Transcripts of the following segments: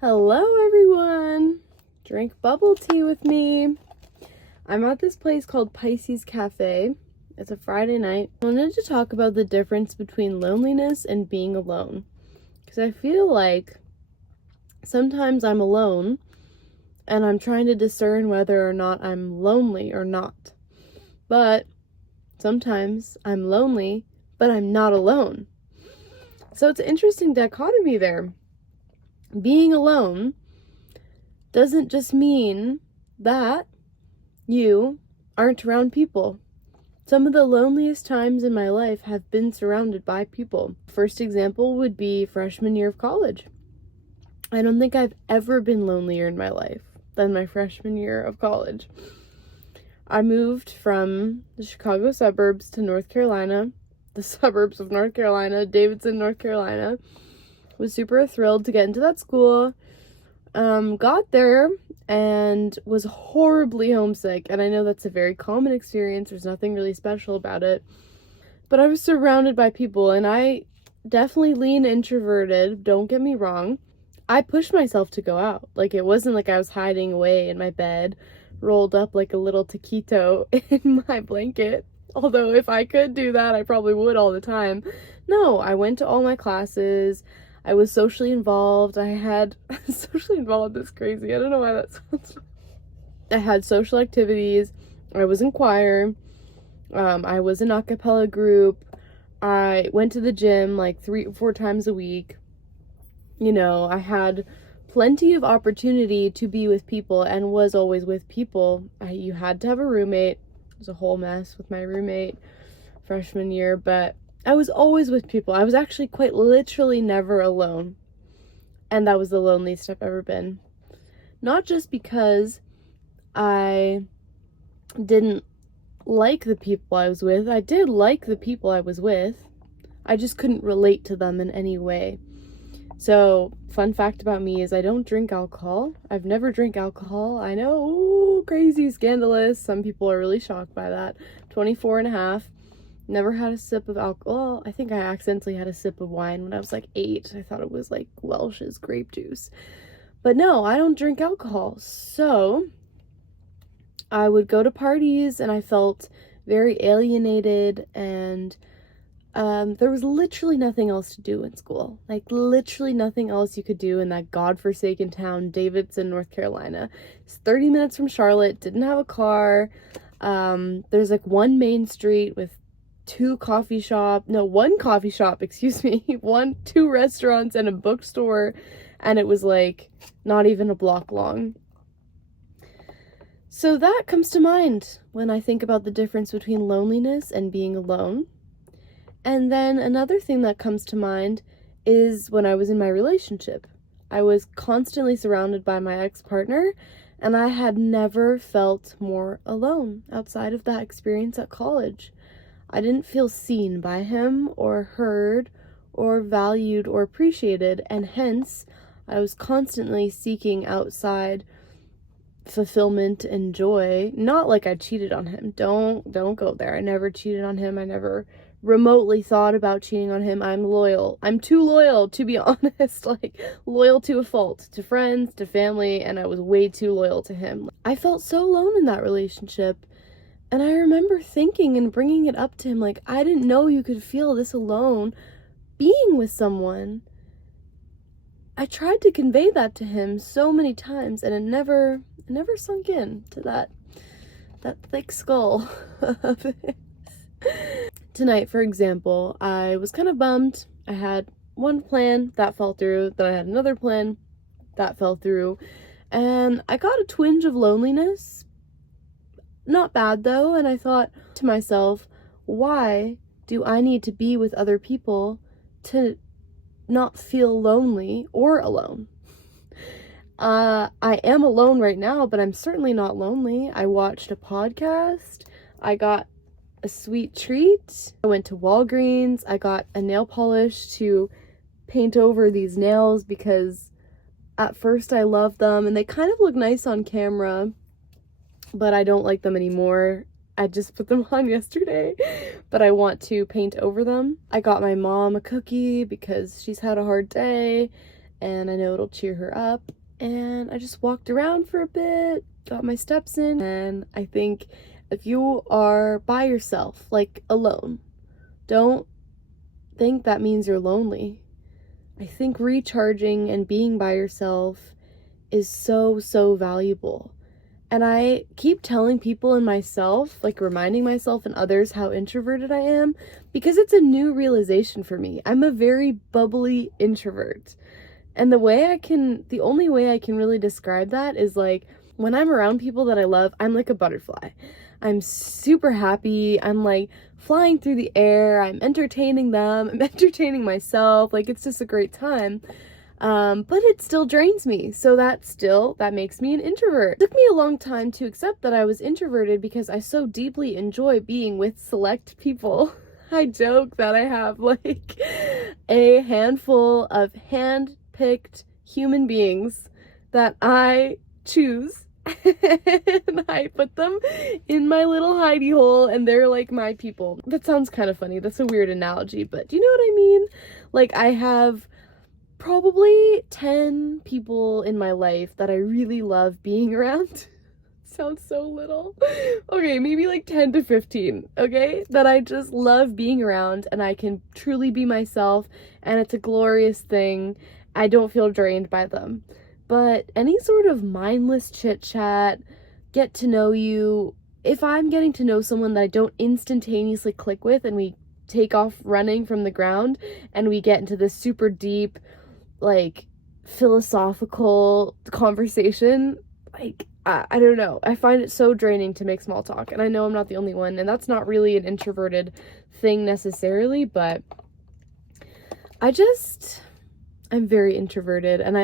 Hello everyone! Drink bubble tea with me. I'm at this place called Pisces Cafe. It's a Friday night. I wanted to talk about the difference between loneliness and being alone. Because I feel like sometimes I'm alone and I'm trying to discern whether or not I'm lonely or not. But sometimes I'm lonely, but I'm not alone. So it's an interesting dichotomy there. Being alone doesn't just mean that you aren't around people. Some of the loneliest times in my life have been surrounded by people. First example would be freshman year of college. I don't think I've ever been lonelier in my life than my freshman year of college. I moved from the Chicago suburbs to North Carolina, the suburbs of North Carolina, Davidson, North Carolina. Was super thrilled to get into that school. Got there and was horribly homesick, and I know that's a very common experience. There's nothing really special about it, but I was surrounded by people, and I definitely lean introverted, don't get me wrong. I pushed myself to go out. Like, it wasn't like I was hiding away in my bed, rolled up like a little taquito in my blanket, although if I could do that, I probably would all the time. No, I went to all my classes. I was socially involved. Socially involved is crazy. I don't know why that sounds. I had social activities. I was in choir. I was in a cappella group. I went to the gym like 3-4 times a week. You know, I had plenty of opportunity to be with people and was always with people. You had to have a roommate. It was a whole mess with my roommate freshman year, but I was always with people. I was actually quite literally never alone. And that was the loneliest I've ever been. Not just because I didn't like the people I was with. I did like the people I was with. I just couldn't relate to them in any way. So, fun fact about me is I don't drink alcohol. I've never drank alcohol. I know, ooh, crazy, scandalous. Some people are really shocked by that. 24 and a half. Never had a sip of alcohol. I think I accidentally had a sip of wine when I was like 8. I thought it was like Welch's grape juice. But no, I don't drink alcohol. So I would go to parties and I felt very alienated, and there was literally nothing else to do in school. Like, literally nothing else you could do in that godforsaken town, Davidson, North Carolina. It's 30 minutes from Charlotte, didn't have a car. There's like one main street with one coffee shop, excuse me, 2 restaurants and a bookstore, and it was like not even a block long. So that comes to mind when I think about the difference between loneliness and being alone. And then another thing that comes to mind is when I was in my relationship. I was constantly surrounded by my ex-partner, and I had never felt more alone outside of that experience at college. I didn't feel seen by him or heard or valued or appreciated, and hence I was constantly seeking outside fulfillment and joy. Not like I cheated on him. Don't go there. I never cheated on him. I never remotely thought about cheating on him. I'm loyal. I'm too loyal, to be honest. Like, loyal to a fault, to friends, to family, and I was way too loyal to him. I felt so alone in that relationship. And I remember thinking and bringing it up to him, like, I didn't know you could feel this alone being with someone. I tried to convey that to him so many times, and it never sunk in to that thick skull of his. Tonight, for example, I was kind of bummed. I had one plan that fell through, then I had another plan that fell through, and I got a twinge of loneliness. Not bad though, and I thought to myself, why do I need to be with other people to not feel lonely or alone? I am alone right now, but I'm certainly not lonely. I watched a podcast. I got a sweet treat. I went to Walgreens. I got a nail polish to paint over these nails because at first I loved them and they kind of look nice on camera, but I don't like them anymore. I just put them on yesterday, but I want to paint over them. I got my mom a cookie because she's had a hard day, and I know it'll cheer her up. And I just walked around for a bit, got my steps in, and I think if you are by yourself, like alone, don't think that means you're lonely. I think recharging and being by yourself is so, so valuable. And I keep telling people and myself, like reminding myself and others how introverted I am, because it's a new realization for me. I'm a very bubbly introvert. And the only way I can really describe that is like when I'm around people that I love, I'm like a butterfly. I'm super happy. I'm like flying through the air. I'm entertaining them. I'm entertaining myself. Like it's just a great time. But it still drains me. So that makes me an introvert. It took me a long time to accept that I was introverted because I so deeply enjoy being with select people. I joke that I have like a handful of hand-picked human beings that I choose and I put them in my little hidey hole and they're like my people. That sounds kind of funny. That's a weird analogy, but do you know what I mean? Like I have probably 10 people in my life that I really love being around. Sounds so little. Okay, maybe like 10 to 15, okay? That I just love being around and I can truly be myself and it's a glorious thing. I don't feel drained by them. But any sort of mindless chit chat, get to know you, if I'm getting to know someone that I don't instantaneously click with and we take off running from the ground and we get into this super deep, like philosophical conversation, like I don't know. I find it so draining to make small talk, and I know I'm not the only one, and that's not really an introverted thing necessarily, but I'm very introverted, and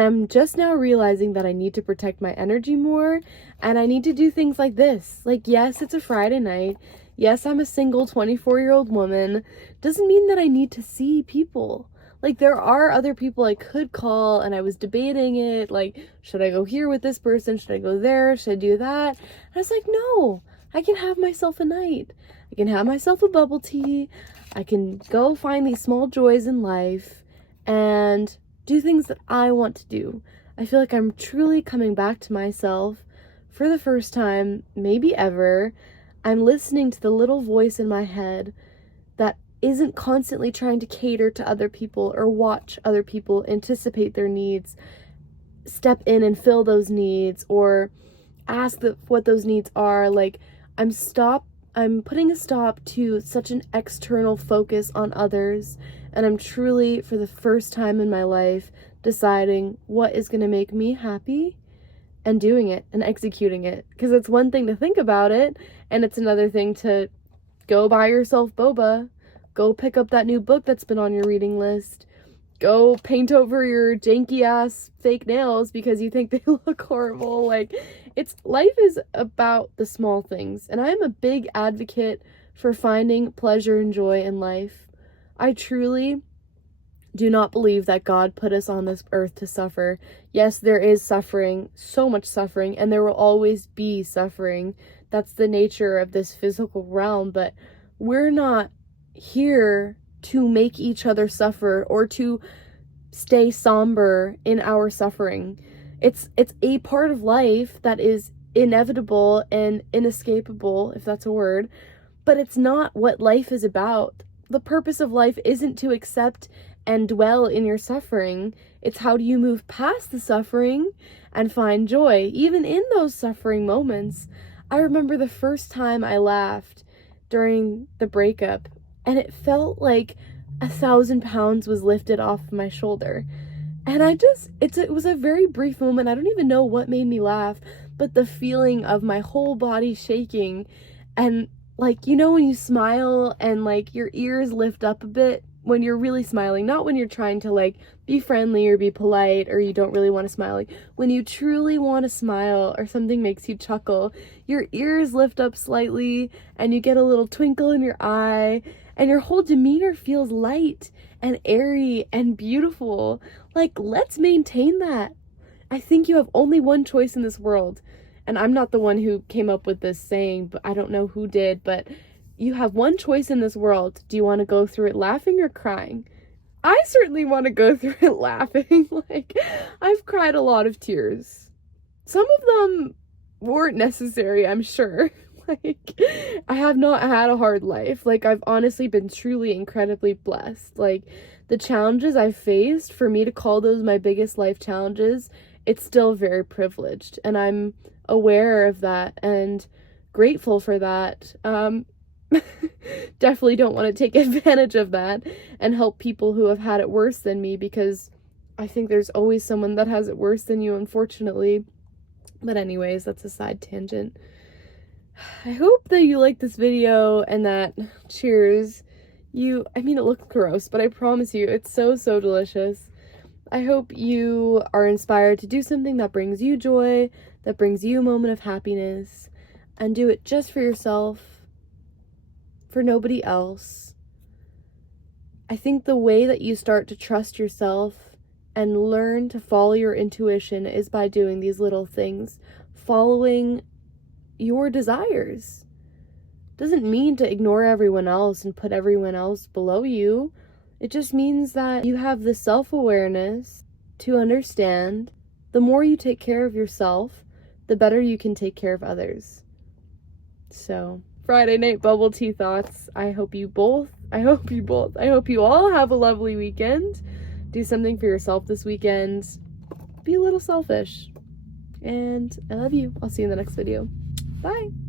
I'm just now realizing that I need to protect my energy more, and I need to do things like this. Like, yes, it's a Friday night. Yes, I'm a single 24-year-old woman. Doesn't mean that I need to see people. Like, there are other people I could call, and I was debating it, like, should I go here with this person? Should I go there? Should I do that? And I was like, no, I can have myself a night. I can have myself a bubble tea. I can go find these small joys in life and do things that I want to do. I feel like I'm truly coming back to myself for the first time, maybe ever. I'm listening to the little voice in my head that isn't constantly trying to cater to other people or watch other people anticipate their needs, step in and fill those needs, or ask what those needs are. Like, I'm putting a stop to such an external focus on others, and I'm truly, for the first time in my life, deciding what is going to make me happy and doing it and executing it. Because it's one thing to think about it, and it's another thing to go buy yourself boba. Go pick up that new book that's been on your reading list. Go paint over your janky ass fake nails because you think they look horrible. Like, life is about the small things. And I'm a big advocate for finding pleasure and joy in life. I truly do not believe that God put us on this earth to suffer. Yes, there is suffering, so much suffering, and there will always be suffering. That's the nature of this physical realm, but we're not here to make each other suffer or to stay somber in our suffering. It's a part of life that is inevitable and inescapable, if that's a word, but it's not what life is about. The purpose of life isn't to accept and dwell in your suffering. It's how do you move past the suffering and find joy, even in those suffering moments. I remember the first time I laughed during the breakup, and it felt like 1,000 pounds was lifted off my shoulder. And it was a very brief moment. I don't even know what made me laugh, but the feeling of my whole body shaking, and like, you know, when you smile and like your ears lift up a bit when you're really smiling, not when you're trying to like be friendly or be polite or you don't really want to smile. Like when you truly want to smile or something makes you chuckle, your ears lift up slightly and you get a little twinkle in your eye and your whole demeanor feels light and airy and beautiful. Like, let's maintain that. I think you have only one choice in this world. And I'm not the one who came up with this saying, but I don't know who did, but you have one choice in this world. Do you want to go through it laughing or crying? I certainly want to go through it laughing. Like, I've cried a lot of tears. Some of them weren't necessary, I'm sure. Like, I have not had a hard life. Like, I've honestly been truly incredibly blessed. Like, the challenges I've faced, for me to call those my biggest life challenges, it's still very privileged. And I'm aware of that and grateful for that. Definitely don't want to take advantage of that and help people who have had it worse than me, because I think there's always someone that has it worse than you, unfortunately. But anyways, that's a side tangent. I hope that you like this video and that, cheers, I mean, it looks gross, but I promise you, it's so, so delicious. I hope you are inspired to do something that brings you joy, that brings you a moment of happiness, and do it just for yourself, for nobody else. I think the way that you start to trust yourself and learn to follow your intuition is by doing these little things, following your desires. Doesn't mean to ignore everyone else and put everyone else below you. It just means that you have the self-awareness to understand the more you take care of yourself, the better you can take care of others. So, Friday night bubble tea thoughts. I hope you all have a lovely weekend. Do something for yourself this weekend. Be a little selfish. And I love you. I'll see you in the next video. Bye.